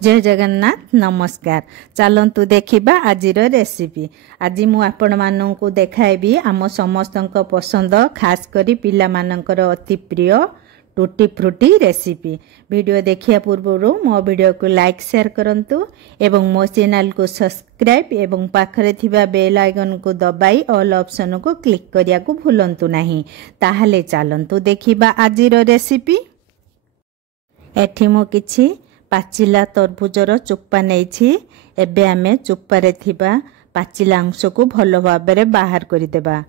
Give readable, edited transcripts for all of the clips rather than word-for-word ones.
जय जगन्नाथ नमस्कार। चलतु देखिबा आजिर रेसिपी। आज मु आपण माननकु देखाइबी आम समस्तक पसंद खास करी पिला मानकर अति प्रिय टूटी फ्रूटी रेसिपी। वीडियो देखिया पूर्व मो वीडियो को लाइक शेयर करंतु एवं मो चैनल को सब्सक्राइब एवं पाखरे थिबा बेल आइकन को दबाई ऑल ऑप्शन को क्लिक करिया को भूलंतु नहीं। ताहले चलंतु देखिबा आजिर रेसिपी। एठी मो किछि पाचिला तरबुजर चोपा नहीं। एबे आमे चोपारे थिबा पाचिला अंश को भल भाबरे बाहर करदेबा।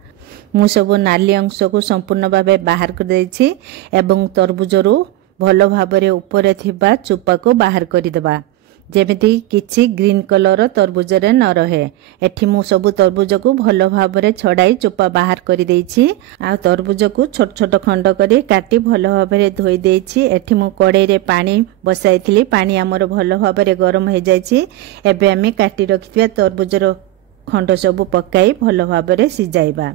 मु सब नाली अंश को संपूर्ण भाबे बाहर कर देछि एवं तरबुजरु भल भाबरे ऊपर थिबा चोपा को बाहर करदेबा जेमिति किछि ग्रीन कलर तरबुजरे न रहे। एठी मु सब तरबुज को भल भाबरे छड़ाई चोपा बाहर कर देछि। आ तरबुज को छोट छोट खंड करी काटी भल भाबरे धोई देछि। एठी मु कड़ाई रे पानी बसाइथिली। पानी हमर भल भाबरे गरम हो जाइछि। एबे हमें काटी रखिथिबा तरबुजर खंड सब पकाई भल भाबरे सिजाइबा।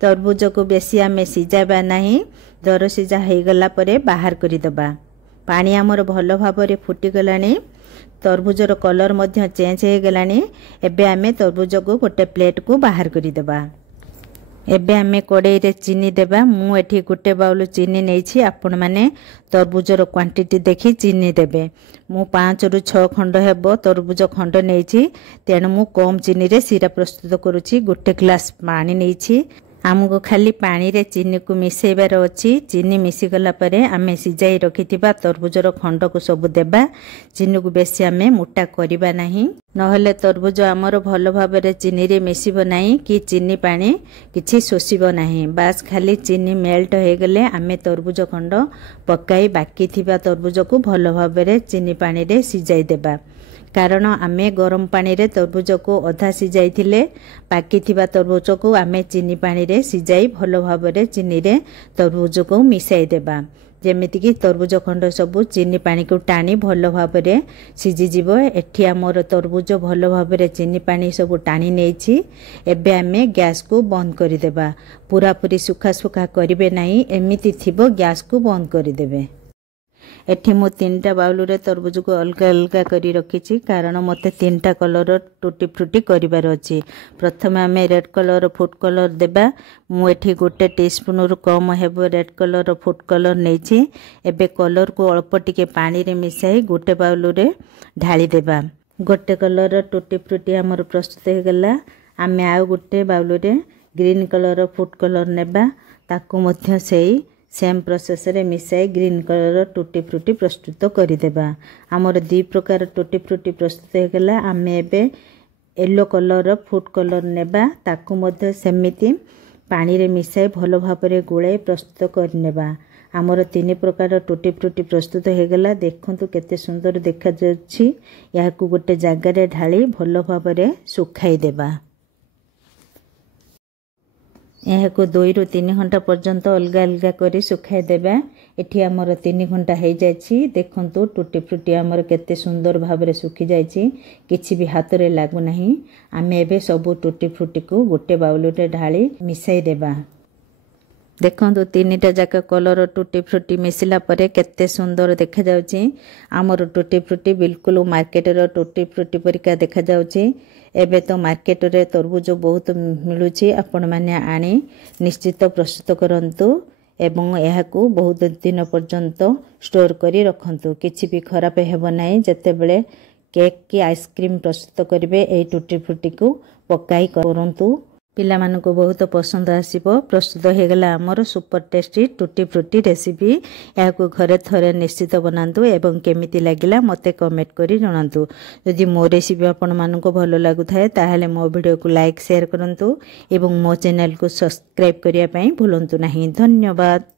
तरबुज को बेसी हमें सिजाइबा नहीं। दर सिजा हो गला परे बाहर करदेबा। पानी हमर भल भाबरे फुटी गलानी। तरबुजर कलर मध्य चेंज हो गलानी। एबे आमे तरबुज को गोटे प्लेट को बाहर करदेबा। एबे आमे कड़ाई रे चीनी देबा। मु एठी गोटे बाउल चीनी नेछि। आपण माने तरबुजर क्वांटिटी देखि चीनी देबे। मु 5 रु 6 खंड हेबो तरबुज खंड नेछि। तेणु मु कम चीनी रे सीरा प्रस्तुत करूछि। गोटे ग्लास पानी नेछि। आमको खाली पानी रे चीनी को मिसेबार अछि। चीनी मिसी गला परे आमे सिजाई रखिथिबा तरबुजर खंड को सब देबा। चीनी को बेसी आमे मोटा करिबा नाही, नहले तरबुज आमर भल भाबरे चीनी रे मिसिबो नाही कि चीनी पानी किछि सोसिबो नाही। बास खाली चीनी मेल्ट हो गले आमे तरबुज खंड पकाई बाकी थिबा तरबुज को भल भाबरे चीनी पानी रे सिजाई देबा। कारण आमे गरम पानी रे तरबुज को अधा सिजाई थिले। बाकी थिबा तरबुज को आमे चीनी पानी रे सिजाई भल भाबरे चीनी रे तरबुज को मिसाई देबा। जेमिति कि तरबुज खंड सब चीनी पानी को टाणी भल भाबरे सिजी जिवो। एठी हमर तरबुज भल भाबरे चीनी पानी सब टाणी नेछि। एबे आमे गैस को बंद कर देबा। पूरा पूरी सुखा सुखा करिवे नाही। एमिति थिबो गैस को बंद कर देबे। एठी मो 3टा बाउल रे तरबुज को अलग अलग करी रखिछि। कारण मते 3टा कलर टूटी फ्रूटी करिवार अछि। प्रथमे आमे रेड कलर फूड कलर देबा। मु एठी गोटे टीस्पून रु कम हेबो रेड कलर फूड कलर नेछि। एबे कलर को अल्प टिके पानी रे मिसाई गोटे बाउल रे ढाली देबा। गोटे कलर टूटी फ्रूटी हमर प्रस्तुत हो गला। आमे आ गोटे बाउल रे ग्रीन कलर फूड कलर नेबा। ताकू मध्य सेही सेम प्रोसेस रे मिसाई ग्रीन कलर टूटी फ्रूटी प्रस्तुत करदेबा। आमर 2 प्रकार टूटी फ्रूटी प्रस्तुत हो गला। आमे एबे येलो कलर फूड कलर नेबा। ताकू मध्य सेमिति पानी रे मिसाई भल भाबरे गोळाई प्रस्तुत करनेबा। आमर 3 प्रकार टूटी फ्रूटी प्रस्तुत हो गला। देखंतु केते सुंदर देखा जाछि। याकू गोटे जागा रे ढाली भल भाबरे सुखाई देबा। यह को 2 रु 3 घंटा पर्यंत अलग अलग करी सुखाई देबा। एठी हमर 3 घंटा हो जायछि। देखंतु टूटी फ्रूटी हमर केते सुंदर भाबरे सुखी जायछि। किछि भी हाथ रे लागु नाही। आमे एबे सब टूटी फ्रूटी को गोटे बाउल रे ढाली मिसाई देबा। देखंतु 3टा जाका कलर टूटी फ्रूटी मिसिला परे केते सुंदर देखा जाउछि। हमर टूटी फ्रूटी बिल्कुल मार्केट रो टूटी फ्रूटी परिका देखा जाउछि। एबे तो मार्केट रे तरबुज बहुत मिलुछि। आपण माने आनी निश्चित प्रस्तुत करंतु एवं एहाकू बहुत दिन पर्यंत स्टोर करी रखंतु। किछि भी खराब हेबो नाही। जते बेले केक की आइसक्रीम प्रस्तुत करिवे एई टूटी फ्रूटी को पकाई करंतु। पिला मानको बहुत पसंद आसीबो। प्रस्तुत हो गला हमर super tasty tutti frutti recipe. याकू घरे थरे निश्चित बनांतु एवं केमिति लागिला मते कमेंट करी जणांतु। यदि मो रेसिपी आपण मानको भलो लागु थाए ताहाले मो वीडियो को लाइक शेयर करंतु एवं मो चैनल को सब्सक्राइब करिया पई भूलंतु नाही। धन्यवाद।